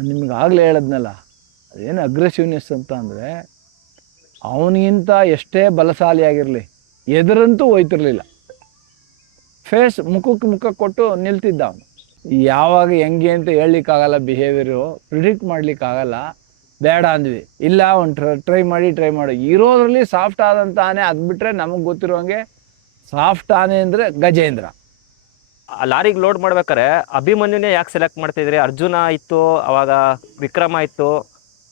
ನಾನು ನಿಮ್ಗೆ ಆಗಲೇ ಹೇಳಿದ್ನಲ್ಲ, ಅದೇನು ಅಗ್ರೆಸಿವ್ನೆಸ್ ಅಂತ ಅಂದರೆ ಅವನಿಗಿಂತ ಎಷ್ಟೇ ಬಲಶಾಲಿಯಾಗಿರಲಿ ಎದುರಂತೂ ಹೋಯ್ತಿರ್ಲಿಲ್ಲ. ಮುಖಕ್ಕೆ ಮುಖ ಕೊಟ್ಟು ನಿಲ್ತಿದ್ದ ಅವನು. ಯಾವಾಗ ಹೆಂಗೆ ಅಂತ ಹೇಳಲಿಕ್ಕಾಗಲ್ಲ, ಬಿಹೇವಿಯರು ಪ್ರಿಡಿಕ್ಟ್ ಮಾಡಲಿಕ್ಕಾಗಲ್ಲ. ಬೇಡ ಅಂದ್ವಿ, ಇಲ್ಲ ಒಂದು ಟ್ರೈ ಮಾಡಿ ಇರೋದ್ರಲ್ಲಿ ಸಾಫ್ಟ್ ಆದಂಥ ಆನೆ. ಅದು ಬಿಟ್ಟರೆ ನಮಗೆ ಗೊತ್ತಿರೋಂಗೆ ಸಾಫ್ಟ್ ಆನೆ ಅಂದರೆ ಗಜೇಂದ್ರ. ಲಾರಿಗೆ ಲೋಡ್ ಮಾಡ್ಬೇಕಾರೆ ಅಭಿಮನ್ಯುನೇ ಯಾಕೆ ಸೆಲೆಕ್ಟ್ ಮಾಡ್ತಿದ್ರಿ? ಅರ್ಜುನ ಇತ್ತು, ಅವಾಗ ವಿಕ್ರಮ ಇತ್ತು,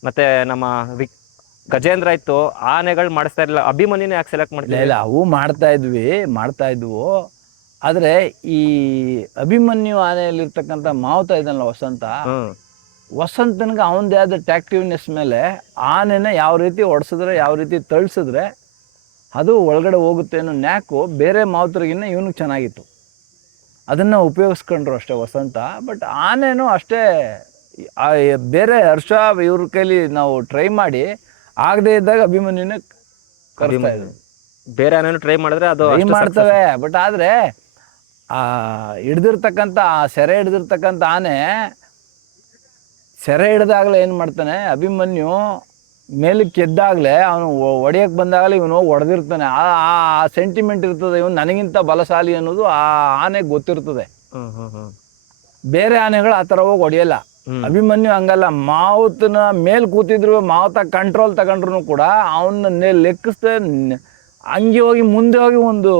ಮತ್ತೆ ನಮ್ಮ ಗಜೇಂದ್ರ ಇತ್ತು, ಆನೆಗಳು ಮಾಡಿಸ್ತಾ ಇರಲಿಲ್ಲ. ಅಭಿಮನ್ಯುನೇ ಯಾಕೆ ಸೆಲೆಕ್ಟ್ ಮಾಡ್ತಿದ್ರಿ? ಇಲ್ಲ, ಅವು ಮಾಡ್ತಾ ಇದ್ವು. ಆದರೆ ಈ ಅಭಿಮನ್ಯು ಆನೆಯಲ್ಲಿರ್ತಕ್ಕಂಥ ಮಾವುತ ಇದನ್ನಲ್ಲ ವಸಂತನಿಗೆ ಅವನದೇ ಆದ ಟ್ಯಾಕ್ಟಿವ್ನೆಸ್ ಮೇಲೆ ಆನೆನ ಯಾವ ರೀತಿ ಹೊಡ್ಸಿದ್ರೆ, ಯಾವ ರೀತಿ ತಳ್ಸಿದ್ರೆ ಅದು ಒಳಗಡೆ ಹೋಗುತ್ತೆ ಅನ್ನೋ ನ್ಯಾಕು ಬೇರೆ ಮಾವುತರಿಗಿನ್ನ ಇವನಿಗೆ ಚೆನ್ನಾಗಿತ್ತು. ಅದನ್ನು ಉಪಯೋಗಿಸ್ಕೊಂಡ್ರು ಅಷ್ಟೇ ವಸಂತ. ಬಟ್ ಆನೆನೂ ಅಷ್ಟೇ, ಬೇರೆ ಹರ್ಷ ಇವ್ರ ಕೈಲಿ ನಾವು ಟ್ರೈ ಮಾಡಿ ಆಗದೆ ಇದ್ದಾಗ ಅಭಿಮನ್ಯುನೇ ಕರ್ತಾ ಇದ್ರು. ಬೇರೆ ಆನೆನೂ ಟ್ರೈ ಮಾಡಿದ್ರೆ ಅದು ಮಾಡ್ತವೆ. ಬಟ್ ಆದರೆ ಹಿಡ್ದಿರ್ತಕ್ಕಂಥ ಸೆರೆ ಹಿಡ್ದಿರ್ತಕ್ಕಂಥ ಆನೆ ಸೆರೆ ಹಿಡ್ದಾಗಲೇ ಏನು ಮಾಡ್ತಾನೆ, ಅಭಿಮನ್ಯು ಮೇಲಕ್ಕೆ ಎದ್ದಾಗಲೇ ಅವನು ಹೊಡೆಯಕ್ಕೆ ಬಂದಾಗಲೇ ಇವನು ಹೊಡೆದಿರ್ತಾನೆ. ಆ ಸೆಂಟಿಮೆಂಟ್ ಇರ್ತದೆ, ಇವನು ನನಗಿಂತ ಬಲಶಾಲಿ ಅನ್ನೋದು ಆ ಆನೆಗೆ ಗೊತ್ತಿರ್ತದೆ. ಬೇರೆ ಆನೆಗಳು ಆ ಥರ ಹೋಗಿ ಹೊಡೆಯಲ್ಲ. ಅಭಿಮನ್ಯು ಹಂಗಲ್ಲ, ಮಾವುತನ ಮೇಲ್ ಕೂತಿದ್ರು, ಮಾವುತ ಕಂಟ್ರೋಲ್ ತಗೊಂಡ್ರು ಕೂಡ ಅವನ್ನ ಲೆಕ್ಕಿಸ್ದೆ ಹಂಗೆ ಹೋಗಿ ಮುಂದೆ ಹೋಗಿ ಒಂದು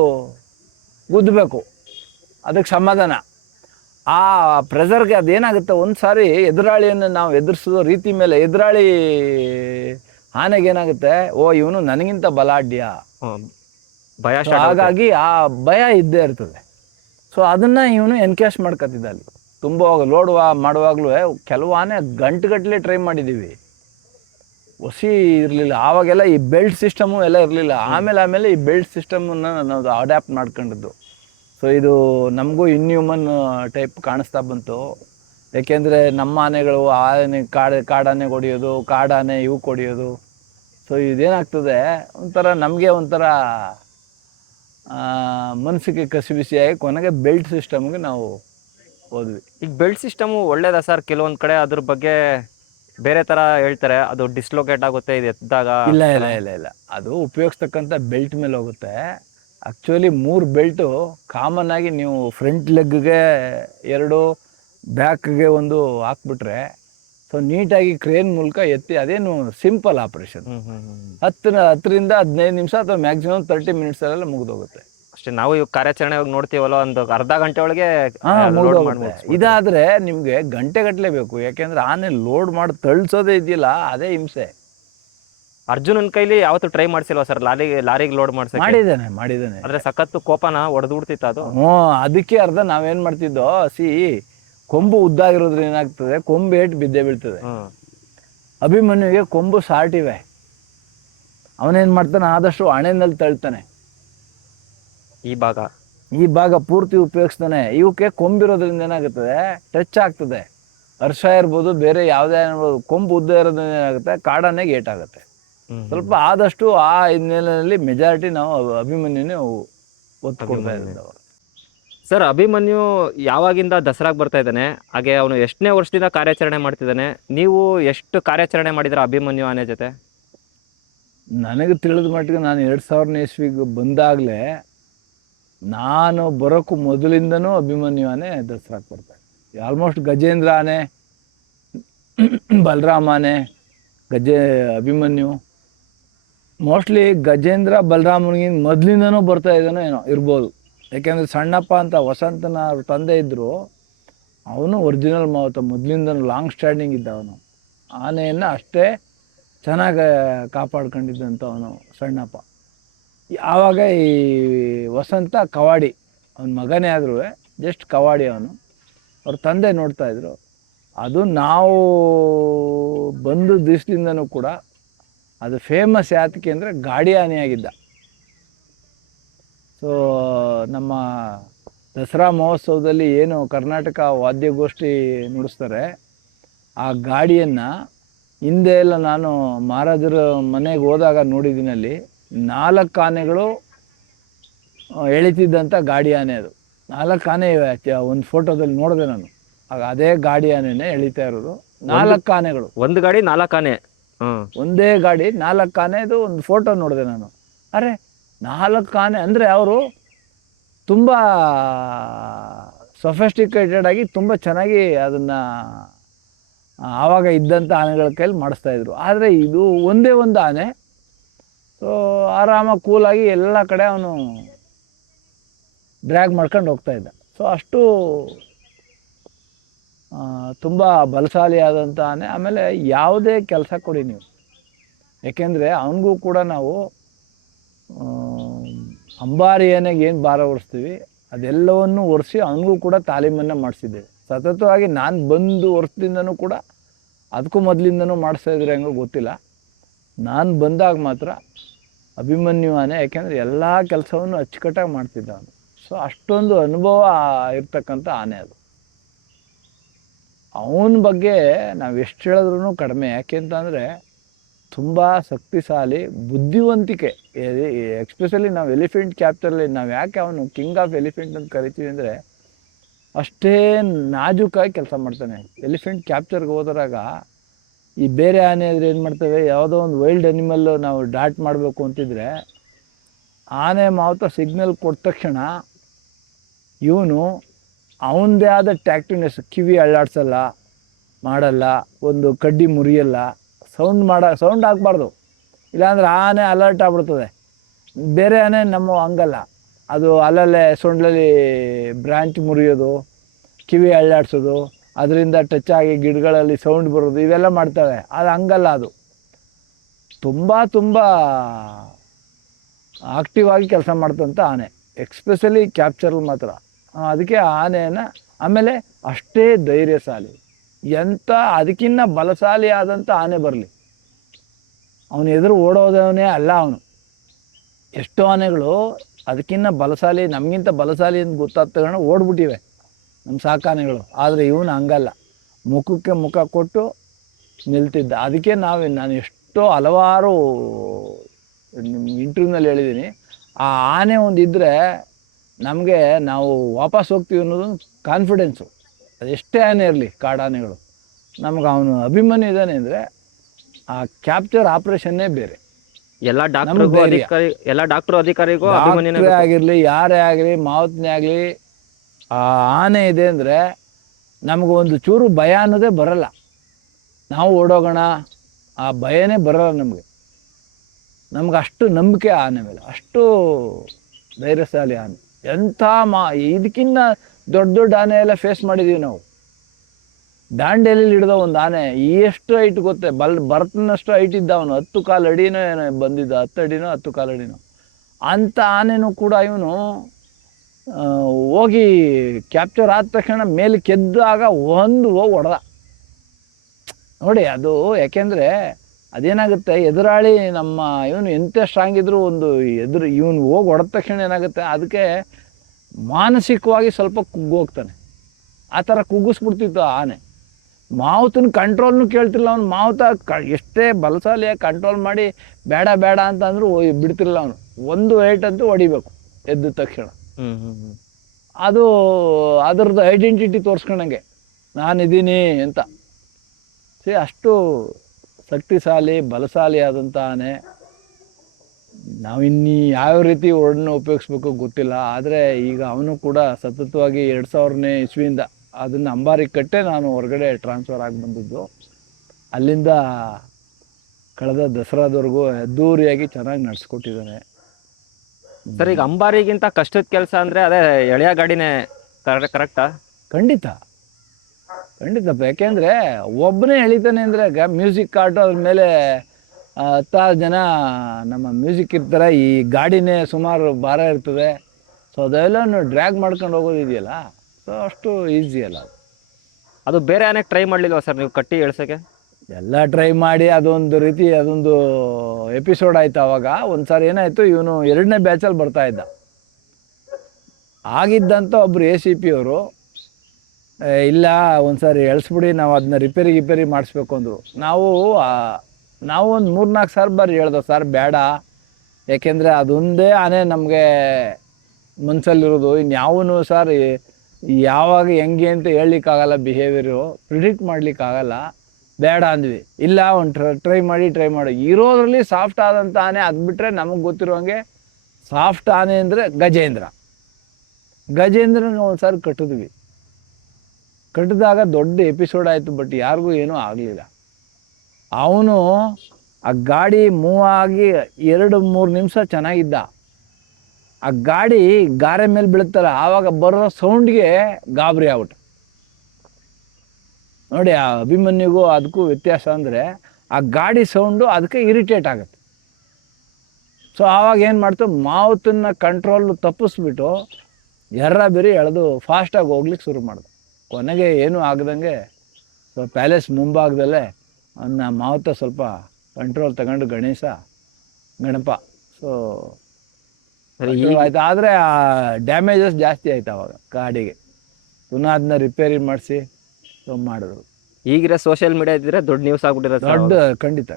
ಗುದ್ದಬೇಕು, ಅದಕ್ಕೆ ಸಮಾಧಾನ. ಆ ಪ್ರೆಸರ್ಗೆ ಅದೇನಾಗುತ್ತೆ, ಒಂದು ಸಾರಿ ಎದುರಾಳಿಯನ್ನು ನಾವು ಎದುರಿಸೋ ರೀತಿ ಮೇಲೆ ಎದುರಾಳಿ ಆನೆಗೇನಾಗುತ್ತೆ, ಇವನು ನನಗಿಂತ ಬಲಾಢ್ಯ, ಭಯ. ಹಾಗಾಗಿ ಆ ಭಯ ಇದ್ದೇ ಇರ್ತದೆ. ಸೊ ಅದನ್ನು ಇವನು ಎನ್ಕ್ಯಾಶ್ ಮಾಡ್ಕೊತಿದ್ದ. ಅಲ್ಲಿ ತುಂಬ ಲೋಡ್ ಮಾಡುವಾಗಲೂ ಕೆಲವು ಆನೆ ಗಂಟೆಗಟ್ಟಲೆ ಟ್ರೈ ಮಾಡಿದ್ದೀವಿ, ಹೊಸಿ ಇರಲಿಲ್ಲ. ಆವಾಗೆಲ್ಲ ಈ ಬೆಲ್ಟ್ ಸಿಸ್ಟಮು ಎಲ್ಲ ಇರಲಿಲ್ಲ. ಆಮೇಲೆ ಈ ಬೆಲ್ಟ್ ಸಿಸ್ಟಮನ್ನು ನಾವು ಅಡ್ಯಾಪ್ಟ್ ಮಾಡ್ಕೊಂಡಿದ್ದು. ಸೊ ಇದು ನಮಗೂ ಇನ್ಹ್ಯೂಮನ್ ಟೈಪ್ ಕಾಣಿಸ್ತಾ ಬಂತು. ಏಕೆಂದರೆ ನಮ್ಮ ಆನೆಗಳು ಆನೆ ಕಾಡಾನೆಗೆ ಹೊಡೆಯೋದು, ಕಾಡಾನೆ ಇವು ಹೊಡೆಯೋದು. ಸೊ ಇದೇನಾಗ್ತದೆ, ಒಂಥರ ನಮಗೆ ಒಂಥರ ಮನಸ್ಸಿಗೆ ಕಸಿಬಿಸಿಯಾಗಿ ಕೊನೆಗೆ ಬೆಲ್ಟ್ ಸಿಸ್ಟಮ್ಗೆ ನಾವು ಹೋದ್ವಿ. ಈಗ ಬೆಲ್ಟ್ ಸಿಸ್ಟಮು ಒಳ್ಳೇದಾ ಸರ್? ಕೆಲವೊಂದು ಕಡೆ ಅದ್ರ ಬಗ್ಗೆ ಬೇರೆ ಥರ ಹೇಳ್ತಾರೆ, ಅದು ಡಿಸ್ಲೊಕೇಟ್ ಆಗುತ್ತೆ ಇದು ಎದ್ದಾಗ. ಇಲ್ಲ, ಅದು ಉಪಯೋಗಿಸ್ತಕ್ಕಂಥ ಬೆಲ್ಟ್ ಮೇಲೆ ಹೋಗುತ್ತೆ. ಆ್ಯಕ್ಚುಲಿ 3 ಬೆಲ್ಟು ಕಾಮನ್ ಆಗಿ ನೀವು ಫ್ರಂಟ್ ಲೆಗ್ಗೆ 2, ಬ್ಯಾಕ್ಗೆ 1 ಹಾಕ್ಬಿಟ್ರೆ ಸೊ ನೀಟಾಗಿ ಕ್ರೇನ್ ಮೂಲಕ ಎತ್ತಿ, ಅದೇನು ಸಿಂಪಲ್ ಆಪರೇಷನ್. 10ರಿಂದ 15 ನಿಮಿಷ ಅಥವಾ ಮ್ಯಾಕ್ಸಿಮಮ್ 30 ಮಿನಿಟ್ಸಲ್ಲೆಲ್ಲ ಮುಗಿದೋಗುತ್ತೆ ಅಷ್ಟೇ. ನಾವು ಇವಾಗ ಕಾರ್ಯಾಚರಣೆ ನೋಡ್ತೀವಲ್ಲ, ಒಂದು ಅರ್ಧ ಗಂಟೆ ಒಳಗೆ ಇದಾದರೆ ನಿಮಗೆ ಗಂಟೆಗಟ್ಟಲೆ ಬೇಕು. ಯಾಕೆಂದರೆ ಆನೆ ಲೋಡ್ ಮಾಡಿ ತಳ್ಸೋದೇ ಇದೆಯಲ್ಲ, ಅದೇ ಹಿಂಸೆ. ಅರ್ಜುನನ್ ಕೈಲಿ ಯಾವತ್ತು ಟ್ರೈ ಮಾಡಿಸಿಲ್ವಾ ಸರ್ ಲಾರಿಗೆ ಲೋಡ್ ಮಾಡಿದ್ದಾನೆ. ಆದ್ರೆ ಸಖತ್ತು ಕೋಪನ ಹೊಡೆದ್ಬಿಡ್ತಿತ್ತು ಅದು. ಅದಕ್ಕೆ ಅರ್ಧ ನಾವೇನ್ ಮಾಡ್ತಿದ್ದೋ, ಕೊಂಬು ಉದ್ದಾಗಿರೋದ್ರ ಏನಾಗ್ತದೆ, ಕೊಂಬು ಏಟ್ ಬಿದ್ದೇ ಬೀಳ್ತದೆ. ಅಭಿಮನ್ಯುಗೆ ಕೊಂಬು ಸಾಟಿವೆ, ಅವನೇನ್ ಮಾಡ್ತಾನೆ, ಆದಷ್ಟು ಹಣೆನಲ್ಲಿ ತಳ್ತಾನೆ. ಈ ಭಾಗ ಪೂರ್ತಿ ಉಪಯೋಗಿಸ್ತಾನೆ. ಇವಕ್ಕೆ ಕೊಂಬಿರೋದ್ರಿಂದ ಏನಾಗುತ್ತದೆ, ಟಚ್ ಆಗ್ತದೆ. ಹರ್ಷ ಇರ್ಬೋದು, ಬೇರೆ ಯಾವುದೇ ಕೊಂಬು ಉದ್ದ ಇರೋದ್ರಿಂದ ಏನಾಗುತ್ತೆ, ಕಾಡಾನೆಗೆ ಏಟಾಗುತ್ತೆ. ಸ್ವಲ್ಪ ಆದಷ್ಟು ಆ ಹಿನ್ನೆಲೆಯಲ್ಲಿ ಮೆಜಾರಿಟಿ ನಾವು ಅಭಿಮನ್ಯುನೇ ಒತ್ತು ಕೊಡ್ತಾ ಇದ್ದೀವಿ. ಸರ್, ಅಭಿಮನ್ಯು ಯಾವಾಗಿಂದ ದಸರಾಗೆ ಬರ್ತಾ ಇದ್ದಾನೆ, ಹಾಗೆ ಅವನು ಎಷ್ಟನೇ ವರ್ಷದಿಂದ ಕಾರ್ಯಾಚರಣೆ ಮಾಡ್ತಿದ್ದಾನೆ? ನೀವು ಎಷ್ಟು ಕಾರ್ಯಾಚರಣೆ ಮಾಡಿದ್ರ ಅಭಿಮನ್ಯು ಆನೆ ಜೊತೆ? ನನಗೆ ತಿಳಿದ ಮಟ್ಟಿಗೆ ನಾನು 2000ನೇ ಇಸ್ವಿಗೆ ಬಂದಾಗಲೇ, ನಾನು ಬರೋಕ್ಕೂ ಮೊದಲಿಂದನೂ ಅಭಿಮನ್ಯು ಆನೆ ದಸರಾಗೆ ಬರ್ತಾನೆ. ಆಲ್ಮೋಸ್ಟ್ ಗಜೇಂದ್ರ ಆನೆ, ಬಲರಾಮ ಆನೆ, ಅಭಿಮನ್ಯು, ಮೋಸ್ಟ್ಲಿ ಗಜೇಂದ್ರ ಬಲರಾಮನಿಗಿಂತ ಮೊದಲಿಂದನೂ ಬರ್ತಾ ಇದ್ದಾನೋ ಏನೋ ಇರ್ಬೋದು. ಯಾಕೆಂದರೆ ಸಣ್ಣಪ್ಪ ಅಂತ ವಸಂತನ ತಂದೆ ಇದ್ದರು, ಅವನು ಒರಿಜಿನಲ್ ಮಾವುತ, ಮೊದಲಿಂದನೂ ಲಾಂಗ್ ಸ್ಟ್ಯಾಂಡಿಂಗ್ ಇದ್ದ. ಅವನು ಆನೆಯನ್ನು ಅಷ್ಟೇ ಚೆನ್ನಾಗಿ ಕಾಪಾಡ್ಕೊಂಡಿದ್ದಂಥವನು ಸಣ್ಣಪ್ಪ. ಆವಾಗ ಈ ವಸಂತ ಕವಾಡಿ, ಅವನ ಮಗನೇ ಆದರೂ ಜಸ್ಟ್ ಕವಾಡಿ. ಅವನು ಅವ್ರ ತಂದೆ ನೋಡ್ತಾಯಿದ್ರು. ಅದು ನಾವು ಬಂದು ದಿವಸದಿಂದನೂ ಕೂಡ ಅದು ಫೇಮಸ್ ಯಾತಕ್ಕೆ ಅಂದರೆ ಗಾಡಿ ಆನೆಯಾಗಿದ್ದ. ಸೊ ನಮ್ಮ ದಸರಾ ಮಹೋತ್ಸವದಲ್ಲಿ ಏನು ಕರ್ನಾಟಕ ವಾದ್ಯಗೋಷ್ಠಿ ನುಡಿಸ್ತಾರೆ, ಆ ಗಾಡಿಯನ್ನು ಹಿಂದೆ ಎಲ್ಲ ನಾನು ಮಹಾರಾಜರ ಮನೆಗೆ ಹೋದಾಗ ನೋಡಿದ್ದೀನಿ. ಅಲ್ಲಿ 4 ಆನೆಗಳು ಎಳಿತಿದ್ದಂಥ ಗಾಡಿ ಆನೆ ಅದು. 4 ಆನೆ ಇವೆ. ಒಂದು ಫೋಟೋದಲ್ಲಿ ನೋಡಿದೆ ನಾನು. ಆಗ ಅದೇ ಗಾಡಿ ಆನೆನೇ ಎಳಿತಾ ಇರೋದು. 4 ಆನೆಗಳು. ಒಂದು ಗಾಡಿ 4 ಆನೆ. ಒಂದೇ ಗಾಡಿ 4 ಆನೆದು ಒಂದು ಫೋಟೋ ನೋಡಿದೆ ನಾನು. ಅರೆ 4 ಆನೆ ಅಂದರೆ ಅವರು ತುಂಬ ಸೊಫೆಸ್ಟಿಕೇಟೆಡ್ ಆಗಿ ತುಂಬ ಚೆನ್ನಾಗಿ ಅದನ್ನು ಆವಾಗ ಇದ್ದಂಥ ಆನೆಗಳ ಕೈಲಿ ಮಾಡಿಸ್ತಾಯಿದ್ರು. ಆದರೆ ಇದು ಒಂದೇ ಒಂದು ಆನೆ. ಸೊ ಆರಾಮಾಗಿ ಕೂಲಾಗಿ ಎಲ್ಲ ಕಡೆ ಅವನು ಡ್ರ್ಯಾಗ್ ಮಾಡ್ಕೊಂಡು ಹೋಗ್ತಾಯಿದ್ದ. ಸೊ ಅಷ್ಟು ತುಂಬ ಬಲಶಾಲಿಯಾದಂಥ ಆನೆ. ಆಮೇಲೆ ಯಾವುದೇ ಕೆಲಸ ಕೊಡಿ ನೀವು, ಏಕೆಂದರೆ ಅವನಿಗೂ ಕೂಡ ನಾವು ಅಂಬಾರಿ ಆನೆಗೆ ಏನು ಭಾರ ಹೊರಿಸ್ತೀವಿ ಅದೆಲ್ಲವನ್ನು ಒರೆಸಿ ಅವನಿಗೂ ಕೂಡ ತಾಲೀಮನ್ನು ಮಾಡಿಸಿದ್ದೇವೆ. ಸತತವಾಗಿ ನಾನು ಬಂದು ವರ್ಷದಿಂದನೂ ಕೂಡ, ಅದಕ್ಕೂ ಮೊದಲಿಂದನೂ ಮಾಡಿಸ್ತಾಯಿದ್ರೆ ಹೆಂಗೋ ಗೊತ್ತಿಲ್ಲ, ನಾನು ಬಂದಾಗ ಮಾತ್ರ ಅಭಿಮನ್ಯು ಆನೆ, ಯಾಕೆಂದರೆ ಎಲ್ಲ ಕೆಲಸವನ್ನು ಅಚ್ಚುಕಟ್ಟಾಗಿ ಮಾಡ್ತಿದ್ದ ಅವನು. ಸೊ ಅಷ್ಟೊಂದು ಅನುಭವ ಇರ್ತಕ್ಕಂಥ ಆನೆ ಅದು. ಅವನ ಬಗ್ಗೆ ನಾವು ಎಷ್ಟು ಹೇಳಿದ್ರೂ ಕಡಿಮೆ. ಯಾಕೆಂತಂದರೆ ತುಂಬ ಶಕ್ತಿಶಾಲಿ, ಬುದ್ಧಿವಂತಿಕೆ. ಎಕ್ಸ್ಪೆಷಲಿ ನಾವು ಎಲಿಫೆಂಟ್ ಕ್ಯಾಪ್ಚರಲ್ಲಿ ನಾವು ಯಾಕೆ ಅವನು ಕಿಂಗ್ ಆಫ್ ಎಲಿಫೆಂಟ್ ಅಂತ ಕರಿತೀವಿ ಅಂದರೆ ಅಷ್ಟೇ ನಾಜೂಕಾಗಿ ಕೆಲಸ ಮಾಡ್ತಾನೆ. ಎಲಿಫೆಂಟ್ ಕ್ಯಾಪ್ಚರ್ಗೆ ಹೋದಾಗ ಈ ಬೇರೆ ಆನೆ ಆದರೆ ಏನು ಮಾಡ್ತೇವೆ, ಯಾವುದೋ ಒಂದು ವೈಲ್ಡ್ ಅನಿಮಲ್ಲು ನಾವು ಡಾಟ್ ಮಾಡಬೇಕು ಅಂತಿದ್ರೆ ಆನೆ ಮಾವುತ ಸಿಗ್ನಲ್ ಕೊಟ್ಟ ತಕ್ಷಣ ಇವನು ಅವನದೇ ಆದ ಟ್ಯಾಕ್ಟಿವ್ನೆಸ್, ಕಿವಿ ಅಳ್ಳಾಡ್ಸಲ್ಲ, ಮಾಡಲ್ಲ, ಒಂದು ಕಡ್ಡಿ ಮುರಿಯಲ್ಲ, ಸೌಂಡ್ ಆಗಬಾರ್ದು, ಇಲ್ಲಾಂದ್ರೆ ಆನೆ ಅಲರ್ಟ್ ಆಗ್ಬಿಡ್ತದೆ. ಬೇರೆ ಆನೆ ನಮ್ಮ ಹಂಗಲ್ಲ, ಅದು ಅಲ್ಲಲ್ಲೇ ಸೊಂಡ್ಲಲ್ಲಿ ಬ್ರ್ಯಾಂಚ್ ಮುರಿಯೋದು, ಕಿವಿ ಅಳ್ಳಾಡ್ಸೋದು, ಅದರಿಂದ ಟಚ್ ಆಗಿ ಗಿಡಗಳಲ್ಲಿ ಸೌಂಡ್ ಬರೋದು, ಇವೆಲ್ಲ ಮಾಡ್ತವೆ. ಅದು ಹಂಗಲ್ಲ, ಅದು ತುಂಬ ತುಂಬ ಆಕ್ಟಿವ್ ಆಗಿ ಕೆಲಸ ಮಾಡ್ತಂಥ ಆನೆ, ಎಕ್ಸ್ಪೆಷಲಿ ಕ್ಯಾಪ್ಚರ್ಗೆ ಮಾತ್ರ. ಅದಕ್ಕೆ ಆನೆಯನ್ನು, ಆಮೇಲೆ ಅಷ್ಟೇ ಧೈರ್ಯಶಾಲಿ. ಎಂಥ ಅದಕ್ಕಿಂತ ಬಲಶಾಲಿ ಆದಂಥ ಆನೆ ಬರಲಿ, ಅವನು ಎದುರು ಓಡೋದವನೇ ಅಲ್ಲ ಅವನು. ಎಷ್ಟೋ ಆನೆಗಳು ಅದಕ್ಕಿಂತ ಬಲಶಾಲಿ, ನಮಗಿಂತ ಬಲಶಾಲಿ ಅಂತ ಗೊತ್ತಾದ ತಕ್ಷಣ ಓಡ್ಬಿಟ್ಟಿವೆ ನಮ್ಮ ಸಾಕಾನೆಗಳು. ಆದರೆ ಇವನು ಹಂಗಲ್ಲ, ಮುಖಕ್ಕೆ ಮುಖ ಕೊಟ್ಟು ನಿಲ್ತಿದ್ದ. ಅದಕ್ಕೆ ನಾನು ಎಷ್ಟೋ ಹಲವಾರು ಇಂಟರ್ವ್ಯೂನಲ್ಲಿ ಹೇಳಿದ್ದೀನಿ, ಆ ಆನೆ ಒಂದಿದ್ದರೆ ನಮಗೆ ನಾವು ವಾಪಸ್ ಹೋಗ್ತೀವಿ ಅನ್ನೋದೊಂದು ಕಾನ್ಫಿಡೆನ್ಸು. ಅದೆಷ್ಟೇ ಆನೆ ಇರಲಿ, ಕಾಡಾನೆಗಳು, ನಮ್ಗೆ ಅವನು ಅಭಿಮನ್ಯು ಇದ್ದಾನೆ ಅಂದರೆ ಆ ಕ್ಯಾಪ್ಚರ್ ಆಪ್ರೇಷನ್ನೇ ಬೇರೆ. ಎಲ್ಲ ಡಾಕ್ಟ್ರು ಅಧಿಕಾರಿಗೂ ಆಗಿರಲಿ, ಯಾರೇ ಆಗಲಿ, ಮಾವತ್ನೇ ಆಗಲಿ, ಆ ಆನೆ ಇದೆ ಅಂದರೆ ನಮಗೊಂದು ಚೂರು ಭಯ ಅನ್ನೋದೇ ಬರಲ್ಲ. ನಾವು ಓಡೋಗೋಣ ಆ ಭಯನೇ ಬರಲ್ಲ ನಮಗೆ. ಅಷ್ಟು ನಂಬಿಕೆ ಆನೆ ಮೇಲೆ, ಅಷ್ಟು ಧೈರ್ಯಶಾಲಿ ಆನೆ. ಎಂಥ ಇದಕ್ಕಿಂತ ದೊಡ್ಡ ದೊಡ್ಡ ಆನೆ ಎಲ್ಲ ಫೇಸ್ ಮಾಡಿದ್ದೀವಿ ನಾವು. ದಾಂಡೇಲಿಯಲ್ಲಿ ಹಿಡಿದ ಒಂದು ಆನೆ ಎಷ್ಟು ಹೈಟ್ ಗೊತ್ತೇ, ಭರತನಷ್ಟು ಹೈಟ್ ಇದ್ದ ಅವನು. 10 ಕಾಲು ಅಡಿನೋ ಏನೋ ಬಂದಿದ್ದ, 10 ಅಡಿನೋ 10 ಕಾಲು ಅಡಿನೋ. ಅಂಥ ಆನೆನೂ ಕೂಡ ಇವನು ಹೋಗಿ ಕ್ಯಾಪ್ಚರ್ ಆದ ತಕ್ಷಣ ಮೇಲೆ ಕೆದ್ದಾಗ ಹೋಗಿ ಹೊಡೆದ ನೋಡಿ. ಅದು ಯಾಕೆಂದರೆ ಅದೇನಾಗುತ್ತೆ, ಎದುರಾಳಿ ನಮ್ಮ ಇವನು ಎಂಥ ಸ್ಟ್ರಾಂಗ್ ಇದ್ದರೂ ಒಂದು ಇವನು ಹೋಗಿ ಹೊಡೆದ ತಕ್ಷಣ ಏನಾಗುತ್ತೆ, ಅದಕ್ಕೆ ಮಾನಸಿಕವಾಗಿ ಸ್ವಲ್ಪ ಕುಗ್ಗೋಗ್ತಾನೆ. ಆ ಥರ ಕುಗ್ಗಿಸ್ಬಿಡ್ತಿತ್ತು ಆನೆ. ಮಾವುತನ ಕಂಟ್ರೋಲ್ನು ಕೇಳ್ತಿಲ್ಲ ಅವನು. ಮಾವುತ ಎಷ್ಟೇ ಬಲಶಾಲಿಯಾಗಿ ಕಂಟ್ರೋಲ್ ಮಾಡಿ ಬೇಡ ಬೇಡ ಅಂತಂದ್ರೂ ಬಿಡ್ತಿರಲಿಲ್ಲ ಅವನು. ಒಂದು ಏಟ್ ಅಂತೂ ಹೊಡಿಬೇಕು ಎದ್ದ ತಕ್ಷಣ. ಅದು ಅದರದ್ದು ಐಡೆಂಟಿಟಿ ತೋರಿಸ್ಕೊಂಡಂಗೆ ನಾನಿದ್ದೀನಿ ಅಂತ. ಅಷ್ಟು ಶಕ್ತಿಶಾಲಿ, ಬಲಶಾಲಿ ಆದಂಥ ಆನೆ. ನಾವು ಯಾವ ರೀತಿ ವರ್ಡ್ನ ಉಪಯೋಗಿಸ್ಬೇಕು ಗೊತ್ತಿಲ್ಲ. ಆದರೆ ಈಗ ಅವನು ಕೂಡ ಸತತವಾಗಿ 2000ನೇ ಇಸ್ವಿಯಿಂದ ಅದನ್ನು ಅಂಬಾರಿ ಕಟ್ಟೆ ನಾನು ಹೊರಗಡೆ ಟ್ರಾನ್ಸ್ಫರ್ ಆಗಿ ಬಂದಿದ್ದು. ಅಲ್ಲಿಂದ ಕಳೆದ ದಸರಾದವರೆಗೂ ಅದ್ದೂರಿಯಾಗಿ ಚೆನ್ನಾಗಿ ನಡೆಸ್ಕೊಟ್ಟಿದ್ದಾನೆ. ಸರ್, ಈಗ ಅಂಬಾರಿಗಿಂತ ಕಷ್ಟದ ಕೆಲಸ ಅಂದರೆ ಅದೇ ಎಳೆಯ ಗಾಡಿನೇ ಕರೆಕ್ಟಾ? ಖಂಡಿತಪ್ಪ. ಯಾಕೆಂದರೆ ಒಬ್ಬನೇ ಎಳಿತಾನೆ ಅಂದರೆ ಮ್ಯೂಸಿಕ್ ಕಾರ್ಟು ಅದ್ರ ಮೇಲೆ 10 ಜನ ನಮ್ಮ ಮ್ಯೂಸಿಕ್ ಇರ್ತಾರೆ. ಈ ಗಾಡಿನೇ ಸುಮಾರು ಭಾರ ಇರ್ತದೆ. ಸೊ ಅದೆಲ್ಲ ಡ್ರ್ಯಾಗ್ ಮಾಡ್ಕೊಂಡು ಹೋಗೋದಿದೆಯಲ್ಲ, ಸೊ ಅಷ್ಟು ಈಸಿ ಅಲ್ಲ ಅದು. ಬೇರೆ ಆನೆಗೆ ಟ್ರೈ ಮಾಡಲಿಲ್ವಾ ಸರ್ ನೀವು ಕಟ್ಟಿ ಎಳ್ಸೋಕ್ಕೆ? ಎಲ್ಲ ಟ್ರೈ ಮಾಡಿ ಅದೊಂದು ಎಪಿಸೋಡ್ ಆಯಿತು. ಆವಾಗ ಒಂದು ಸಾರಿ ಏನಾಯಿತು, ಇವನು 2ನೇ ಬ್ಯಾಚಲ್ಲಿ ಬರ್ತಾಯಿದ್ದ. ಆಗಿದ್ದಂಥ ಒಬ್ಬರು ACP ಅವರು, ಇಲ್ಲ ಒಂದು ಸಾರಿ ಎಳ್ಸ್ಬಿಡಿ, ನಾವು ಅದನ್ನ ರಿಪೇರಿ ಮಾಡಿಸ್ಬೇಕು ಅಂದರು. ನಾವು ಒಂದು 3-4 ಸಾರಿ ಬಾರಿ ಹೇಳ್ದೋ, ಸರ್ ಬೇಡ, ಏಕೆಂದರೆ ಅದೊಂದೇ ಆನೆ ನಮಗೆ ಮನಸ್ಸಲ್ಲಿರೋದು. ಇನ್ಯಾವನು ಸರ್ ಯಾವಾಗ ಹೆಂಗೆ ಅಂತ ಹೇಳಲಿಕ್ಕಾಗಲ್ಲ, ಬಿಹೇವಿಯರು ಪ್ರಿಡಿಕ್ಟ್ ಮಾಡಲಿಕ್ಕಾಗಲ್ಲ. ಬೇಡ ಅಂದ್ವಿ. ಇಲ್ಲ ಒಂದು ಟ್ರೈ ಮಾಡಿ ಇರೋದ್ರಲ್ಲಿ ಸಾಫ್ಟ್ ಆದಂಥ ಆನೆ ಅದು ಬಿಟ್ಟರೆ ನಮಗೆ ಗೊತ್ತಿರೋಂಗೆ ಸಾಫ್ಟ್ ಆನೆ ಅಂದರೆ ಗಜೇಂದ್ರನ ಒಂದು ಸಾರಿ ಕಟ್ಟಿದ್ವಿ. ಕಟ್ಟಿದಾಗ ದೊಡ್ಡ ಎಪಿಸೋಡ್ ಆಯಿತು, ಬಟ್ ಯಾರಿಗೂ ಏನೂ ಆಗಲಿಲ್ಲ. ಅವನು ಆ ಗಾಡಿ ಮೂವ್ ಆಗಿ 2-3 ನಿಮಿಷ ಚೆನ್ನಾಗಿದ್ದ. ಆ ಗಾಡಿ ಗಾರೆ ಮೇಲೆ ಬೀಳುತ್ತಲ್ಲ, ಆವಾಗ ಬರೋ ಸೌಂಡ್ಗೆ ಗಾಬರಿ ಆಗ್ಬಿಟ್ಟು. ನೋಡಿ, ಆ ಅಭಿಮನ್ಯುಗೂ ಅದಕ್ಕೂ ವ್ಯತ್ಯಾಸ ಅಂದರೆ ಆ ಗಾಡಿ ಸೌಂಡು ಅದಕ್ಕೆ ಇರಿಟೇಟ್ ಆಗುತ್ತೆ. ಸೊ ಆವಾಗ ಏನು ಮಾಡ್ತು, ಮಾವುತನ್ನ ಕಂಟ್ರೋಲ್ ತಪ್ಪಿಸ್ಬಿಟ್ಟು ಬೇರೆ ಎಳೆದು ಫಾಸ್ಟಾಗಿ ಹೋಗ್ಲಿಕ್ಕೆ ಶುರು ಮಾಡಿದೆ. ಕೊನೆಗೆ ಏನೂ ಆಗದಂಗೆ ಸೊ ಪ್ಯಾಲೇಸ್ ಮುಂಭಾಗದಲ್ಲೇ ಅವನ್ನ ಮಾವುತ ಸ್ವಲ್ಪ ಕಂಟ್ರೋಲ್ ತಗೊಂಡು ಗಣಪ ಸೊ ಆಯ್ತು. ಆದರೆ ಆ ಡ್ಯಾಮೇಜಸ್ ಜಾಸ್ತಿ ಆಯ್ತು ಅವಾಗ ಗಾಡಿಗೆ. ಪುನಃ ಅದನ್ನ ರಿಪೇರಿ ಮಾಡಿಸಿ ಸೊ ಮಾಡಿದ್ರು. ಈಗಿರೋ ಸೋಷಿಯಲ್ ಮೀಡಿಯಾ ಇದ್ದರೆ ದೊಡ್ಡ ನ್ಯೂಸ್ ಆಗ್ಬಿಟ್ಟಿರೋದು. ದೊಡ್ಡ ಖಂಡಿತ.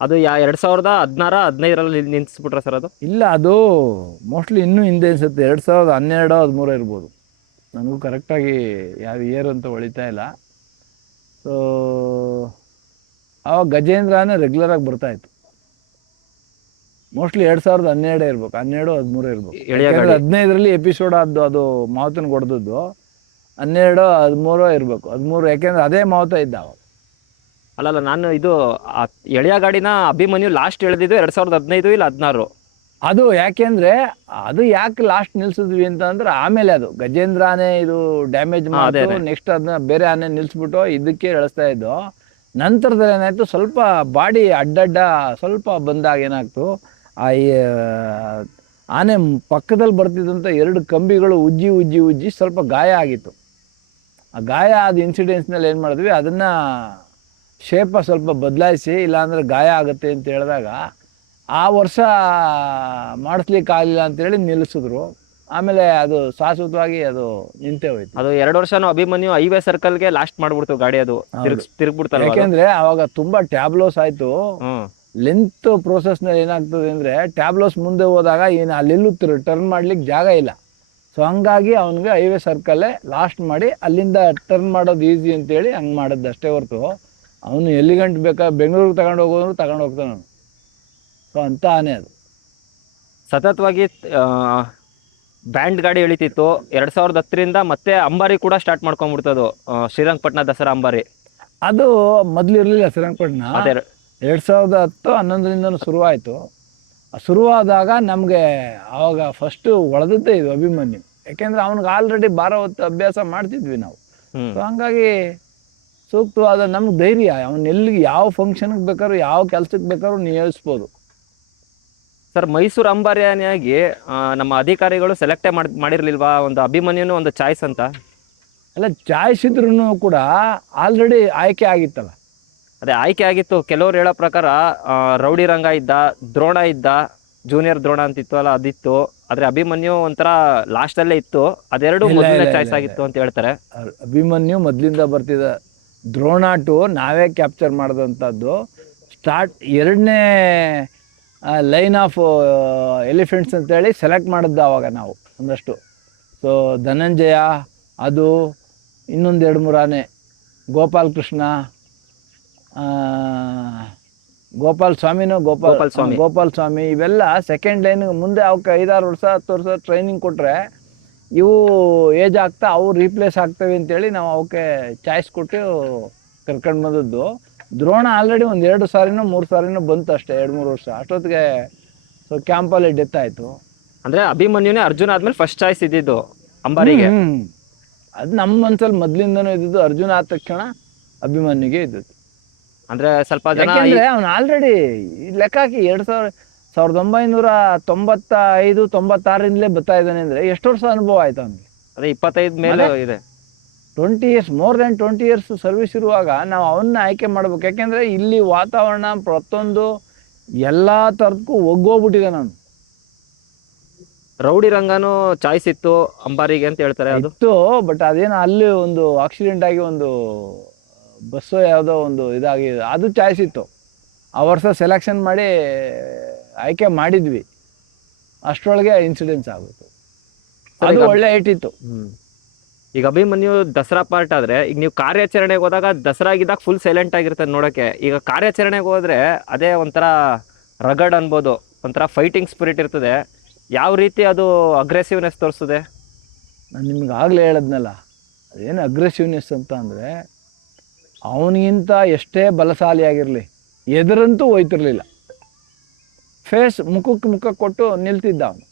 ಅದು 2016-15 ನಿಲ್ಲಿಸ್ಬಿಟ್ರ ಸರ್? ಅದು ಇಲ್ಲ, ಅದು ಮೋಸ್ಟ್ಲಿ ಇನ್ನೂ ಹಿಂದೆ ಅನಿಸುತ್ತೆ. 2012-13 ಇರ್ಬೋದು. ನನಗೂ ಕರೆಕ್ಟಾಗಿ ಯಾವ ಇಯರ್ ಅಂತ ಹೊಳಿತಾ ಇಲ್ಲ. ಸೊ ಆವಾಗ ಗಜೇಂದ್ರನೇ ರೆಗ್ಯುಲರಾಗಿ ಬರ್ತಾಯಿತ್ತು. ಮೋಸ್ಟ್ಲಿ 2012 ಇರ್ಬೇಕು, 12-13 ಇರ್ಬೇಕು. 15ರಲ್ಲಿ ಎಪಿಸೋಡ್ ಆದ್ದು ಅದು ಮಾವುತನ ಹೊಡೆದದ್ದು. 12-13 ಇರಬೇಕು, 13. ಯಾಕೆಂದ್ರೆ ಅದೇ ಮಾವುತ ಇದ್ದ ಅವಾಗ. ಅಲ್ಲಲ್ಲ, ನಾನು ಇದು ಎಳೆಯ ಗಾಡಿನ ಅಭಿಮನ್ಯು ಲಾಸ್ಟ್ ಎಳೆದಿದ್ದು 2015 ಇಲ್ಲ 16. ಅದು ಯಾಕೆಂದ್ರೆ ಅದು ಯಾಕೆ ಲಾಸ್ಟ್ ನಿಲ್ಸಿದ್ವಿ ಅಂತ ಅಂದ್ರೆ, ಆಮೇಲೆ ಅದು ಗಜೇಂದ್ರ ಆನೆ ಇದು ಡ್ಯಾಮೇಜ್ ಮಾಡಿ ನೆಕ್ಸ್ಟ್ ಅದನ್ನ ಬೇರೆ ಆನೆ ನಿಲ್ಸ್ಬಿಟ್ಟು ಇದಕ್ಕೆ ಎಳಿಸ್ತಾ ಇದ್ದು. ನಂತರದಲ್ಲಿ ಏನಾಯ್ತು, ಸ್ವಲ್ಪ ಬಾಡಿ ಅಡ್ಡಡ್ಡ ಸ್ವಲ್ಪ ಬಂದಾಗ ಏನಾಗ್ತು, ಆ ಆನೆ ಪಕ್ಕದಲ್ಲಿ ಬರ್ತಿದ್ದಂಥ 2 ಕಂಬಿಗಳು ಉಜ್ಜಿ ಸ್ವಲ್ಪ ಗಾಯ ಆಗಿತ್ತು. ಆ ಗಾಯ ಆದ ಇನ್ಸಿಡೆನ್ಸ್ನಲ್ಲಿ ಏನು ಮಾಡಿದ್ವಿ, ಅದನ್ನು ಶೇಪ ಸ್ವಲ್ಪ ಬದಲಾಯಿಸಿ, ಇಲ್ಲಾಂದರೆ ಗಾಯ ಆಗುತ್ತೆ ಅಂತ ಹೇಳಿದಾಗ ಆ ವರ್ಷ ಮಾಡಿಸ್ಲಿಕ್ಕಾಗಲಿಲ್ಲ ಅಂತೇಳಿ ನಿಲ್ಲಿಸಿದ್ರು. ಆಮೇಲೆ ಅದು ಶಾಶ್ವತವಾಗಿ ಅದು ನಿಂತೇ ಹೋಯ್ತು. ಅದು 2 ವರ್ಷನೂ ಅಭಿಮನ್ಯು ಹೈವೇ ಸರ್ಕಲ್ಗೆ ಲಾಸ್ಟ್ ಮಾಡ್ಬಿಡ್ತು ಗಾಡಿ. ಅದು ತಿರುಗ್ಬಿಡ್ತಾರೆ. ಯಾಕೆಂದ್ರೆ ಅವಾಗ ತುಂಬಾ ಟ್ಯಾಬ್ಲೋಸ್ ಆಯ್ತು. ಲೆಂತ್ ಪ್ರೋಸೆಸ್ನಲ್ಲಿ ಏನಾಗ್ತದೆ ಅಂದರೆ, ಟ್ಯಾಬ್ಲೋಸ್ ಮುಂದೆ ಹೋದಾಗ ಏನು ಅಲ್ಲೆಲ್ಲೂ ಟರ್ನ್ ಮಾಡ್ಲಿಕ್ಕೆ ಜಾಗ ಇಲ್ಲ. ಸೊ ಹಂಗಾಗಿ ಅವನಿಗೆ ಹೈವೇ ಸರ್ಕಲ್ಲೇ ಲಾಸ್ಟ್ ಮಾಡಿ ಅಲ್ಲಿಂದ ಟರ್ನ್ ಮಾಡೋದು ಈಸಿ ಅಂತೇಳಿ ಹಂಗೆ ಮಾಡೋದು ಅಷ್ಟೇ ಹೊರತು, ಅವನು ಎಲ್ಲಿ ಗಂಟು ಬೇಕಾ ಬೆಂಗಳೂರಿಗೆ ತಗೊಂಡು ಹೋಗೋದ್ರು ತಗೊಂಡು ಹೋಗ್ತಾನೆ ಅವನು. ಸೊ ಅಂತ ಆನೆ ಅದು. ಸತತವಾಗಿ ಬ್ಯಾಂಡ್ ಗಾಡಿ ಎಳಿತಿತ್ತು. 2010ರಿಂದ ಮತ್ತೆ ಅಂಬಾರಿ ಕೂಡ ಸ್ಟಾರ್ಟ್ ಮಾಡ್ಕೊಂಡ್ಬಿಡ್ತದು, ಶ್ರೀರಂಗಪಟ್ಟಣ ದಸರಾ ಅಂಬಾರಿ. ಅದು ಮೊದಲು ಇರಲಿಲ್ಲ ಶ್ರೀರಂಗಪಟ್ಟಣ. 2010-11ರಿಂದನೂ ಶುರುವಾಯಿತು. ಶುರುವಾದಾಗ ನಮಗೆ ಆವಾಗ ಫಸ್ಟು ಹೊಳೆದದ್ದೇ ಇದು ಅಭಿಮನ್ಯು. ಯಾಕೆಂದರೆ ಅವ್ನಿಗೆ ಆಲ್ರೆಡಿ ಭಾರ ಹೊತ್ತು ಅಭ್ಯಾಸ ಮಾಡ್ತಿದ್ವಿ ನಾವು. ಸೊ ಹಂಗಾಗಿ ಸೂಕ್ತವಾದ ನಮ್ಗೆ ಧೈರ್ಯ, ಅವನು ಎಲ್ಲಿಗೆ ಯಾವ ಫಂಕ್ಷನ್ಗೆ ಬೇಕಾದ್ರೂ ಯಾವ ಕೆಲಸಕ್ಕೆ ಬೇಕಾದ್ರೂ ನಿಯೋಜಿಸ್ಬೋದು. ಸರ್, ಮೈಸೂರು ಅಂಬಾರಿಯಾಗಿ ನಮ್ಮ ಅಧಿಕಾರಿಗಳು ಸೆಲೆಕ್ಟೇ ಮಾಡಿರ್ಲಿಲ್ವಾ ಒಂದು ಅಭಿಮನ್ಯುನು ಒಂದು ಚಾಯ್ಸ್ ಅಂತ? ಅಲ್ಲ, ಚಾಯ್ಸ್ ಇದ್ರೂ ಕೂಡ ಆಲ್ರೆಡಿ ಆಯ್ಕೆ ಆಗಿತ್ತಲ್ಲ. ಅದೇ ಆಯ್ಕೆ ಆಗಿತ್ತು. ಕೆಲವ್ರು ಹೇಳೋ ಪ್ರಕಾರ ರೌಡಿ ರಂಗ ಇದ್ದ, ದ್ರೋಣ ಇದ್ದ, ಜೂನಿಯರ್ ದ್ರೋಣ ಅಂತಿತ್ತು ಅಲ್ಲ, ಅದಿತ್ತು. ಆದರೆ ಅಭಿಮನ್ಯು ಒಂಥರ ಲಾಸ್ಟಲ್ಲೇ ಇತ್ತು. ಅದೆರಡು ಮೊದಲನೇ ಚಾಯ್ಸ್ ಆಗಿತ್ತು ಅಂತ ಹೇಳ್ತಾರೆ. ಅಭಿಮನ್ಯು ಮೊದಲಿಂದ ಬರ್ತಿದ್ದ. ದ್ರೋಣ 2 ನಾವೇ ಕ್ಯಾಪ್ಚರ್ ಮಾಡಿದಂಥದ್ದು. ಸ್ಟಾರ್ಟ್ 2ನೇ ಲೈನ್ ಆಫ್ ಎಲಿಫೆಂಟ್ಸ್ ಅಂತೇಳಿ ಸೆಲೆಕ್ಟ್ ಮಾಡಿದ್ದು ಆವಾಗ ನಾವು ಒಂದಷ್ಟು. ಸೊ ಧನಂಜಯ, ಅದು ಇನ್ನೊಂದು 2-3 ಆನೆ, ಗೋಪಾಲ್ ಕೃಷ್ಣ, ಗೋಪಾಲ್ ಸ್ವಾಮಿ, ಇವೆಲ್ಲ ಸೆಕೆಂಡ್ ಲೈನ್ ಮುಂದೆ ಅವಕ್ಕೆ 5-6 ವರ್ಷ 10 ವರ್ಷ ಟ್ರೈನಿಂಗ್ ಕೊಟ್ಟರೆ ಇವು ಏಜ್ ಆಗ್ತಾ ಅವು ರೀಪ್ಲೇಸ್ ಆಗ್ತವೆ ಅಂತೇಳಿ ನಾವು ಅವಕ್ಕೆ ಚಾಯ್ಸ್ ಕೊಟ್ಟು ಕರ್ಕೊಂಡು ಬಂದದ್ದು. ದ್ರೋಣ ಆಲ್ರೆಡಿ ಒಂದು 2 ಸಾರಿನೋ 3 ಸಾರಿನೋ ಬಂತು ಅಷ್ಟೇ, 2-3 ವರ್ಷ ಅಷ್ಟೊತ್ತಿಗೆ. ಸೊ ಕ್ಯಾಂಪಲ್ಲಿ ಡೆತ್ ಆಯಿತು. ಅಂದರೆ ಅಭಿಮನ್ಯುನೇ ಅರ್ಜುನ ಆದ್ಮೇಲೆ ಫಸ್ಟ್ ಚಾಯ್ಸ್ ಇದ್ದಿದ್ದು ಅಂಬಾರಿಗೆ. ಅದು ನಮ್ಮ ಮನಸ್ಸಲ್ಲಿ ಮೊದಲಿಂದನೂ ಇದ್ದಿದ್ದು. ಅರ್ಜುನ ಆದ ತಕ್ಷಣ ಅಭಿಮನ್ಯುಗೆ ಇದ್ದದ್ದು. ಅಂದರೆ ಸ್ವಲ್ಪ ಜನ ಅವನು ಆಲ್ರೆಡಿ ಲೆಕ್ಕ ಹಾಕಿ 1995-96ರಿಂದಲೇ ಬರ್ತಾ ಇದ್ದಾನೆ ಅಂದರೆ ಎಷ್ಟು ವರ್ಷ ಅನುಭವ ಆಯ್ತು ಅವನಿಗೆ? ಅದೇ 25 ಮೇಲೆ ಇದೆ. 20 years, more than 20 years service ಇರುವಾಗ ನಾವು ಅವನ್ನ ಆಯ್ಕೆ ಮಾಡ್ಬೇಕು. ಯಾಕೆಂದರೆ ಇಲ್ಲಿ ವಾತಾವರಣ ಪ್ರತಿಯೊಂದು ಎಲ್ಲ ಥರದಕ್ಕೂ ಒಗ್ಗೋಗ್ಬಿಟ್ಟಿದೆ. ನಾನು ರೌಡಿ ರಂಗನೂ ಚಾಯ್ಸ್ ಇತ್ತು ಅಂಬಾರಿಗೆ ಅಂತ ಹೇಳ್ತಾರೆ. ಅದು ಇತ್ತು, ಬಟ್ ಅದೇನೋ ಅಲ್ಲಿ ಒಂದು ಆಕ್ಸಿಡೆಂಟ್ ಆಗಿ ಒಂದು ಬಸ್ಸು ಯಾವುದೋ ಒಂದು ಇದಾಗಿ ಅದು ಚಾಯ್ಸ್ ಇತ್ತು. ಆ ವರ್ಷ ಸೆಲೆಕ್ಷನ್ ಮಾಡಿ ಆಯ್ಕೆ ಮಾಡಿದ್ವಿ. ಅಷ್ಟರೊಳಗೆ ಇನ್ಸಿಡೆನ್ಸ್ ಆಗುತ್ತೆ. ಅದು ಒಳ್ಳೆ ಹೈಟ್ ಇತ್ತು. ಈಗ ಅಭಿಮನ್ಯು ದಸರಾ ಪಾರ್ಟ್ ಆದ್ರೆ ಈಗ ನೀವು ಕಾರ್ಯಾಚರಣೆಗೆ ಹೋದಾಗ ದಸರಾಗಿದ್ದಾಗ ಫುಲ್ ಸೈಲೆಂಟ್ ಆಗಿರ್ತದೆ ನೋಡೋಕ್ಕೆ. ಈಗ ಕಾರ್ಯಾಚರಣೆಗೆ ಹೋದ್ರೆ ಅದೇ ಒಂಥರ ರಗಡ್ ಅನ್ಬೋದು, ಒಂಥರ ಫೈಟಿಂಗ್ ಸ್ಪಿರಿಟ್ ಇರ್ತದೆ. ಯಾವ ರೀತಿ ಅದು ಅಗ್ರೆಸಿವ್ನೆಸ್ ತೋರಿಸ್ತದೆ? ನಾನು ನಿಮ್ಗೆ ಆಗಲೇ ಹೇಳದ್ನಲ್ಲ, ಅದೇನು ಅಗ್ರೆಸಿವ್ನೆಸ್ ಅಂತ ಅಂದರೆ, ಅವನಿಗಿಂತ ಎಷ್ಟೇ ಬಲಶಾಲಿಯಾಗಿರಲಿ ಎದುರಂತೂ ಹೋಯ್ತಿರ್ಲಿಲ್ಲ. ಮುಖಕ್ಕೆ ಮುಖ ಕೊಟ್ಟು ನಿಲ್ತಿದ್ದ ಅವನು.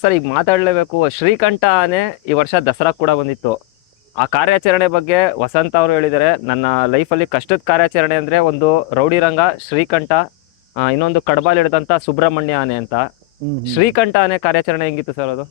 ಸರ್ ಈಗ ಮಾತಾಡಲೇಬೇಕು, ಶ್ರೀಕಂಠ ಆನೆ ಈ ವರ್ಷ ದಸರಾ ಕೂಡ ಬಂದಿತ್ತು. ಆ ಕಾರ್ಯಾಚರಣೆ ಬಗ್ಗೆ ವಸಂತ ಅವರು ಹೇಳಿದ್ದಾರೆ, ನನ್ನ ಲೈಫಲ್ಲಿ ಕಷ್ಟದ ಕಾರ್ಯಾಚರಣೆ ಅಂದರೆ ಒಂದು ರೌಡಿ ರಂಗ, ಶ್ರೀಕಂಠ, ಇನ್ನೊಂದು ಕಡಬಾಲ್ ಹಿಡಿದಂಥ ಸುಬ್ರಹ್ಮಣ್ಯ ಆನೆ ಅಂತ. ಶ್ರೀಕಂಠ ಆನೆ ಕಾರ್ಯಾಚರಣೆ ಹೆಂಗಿತ್ತು ಸರ್ ಅದು?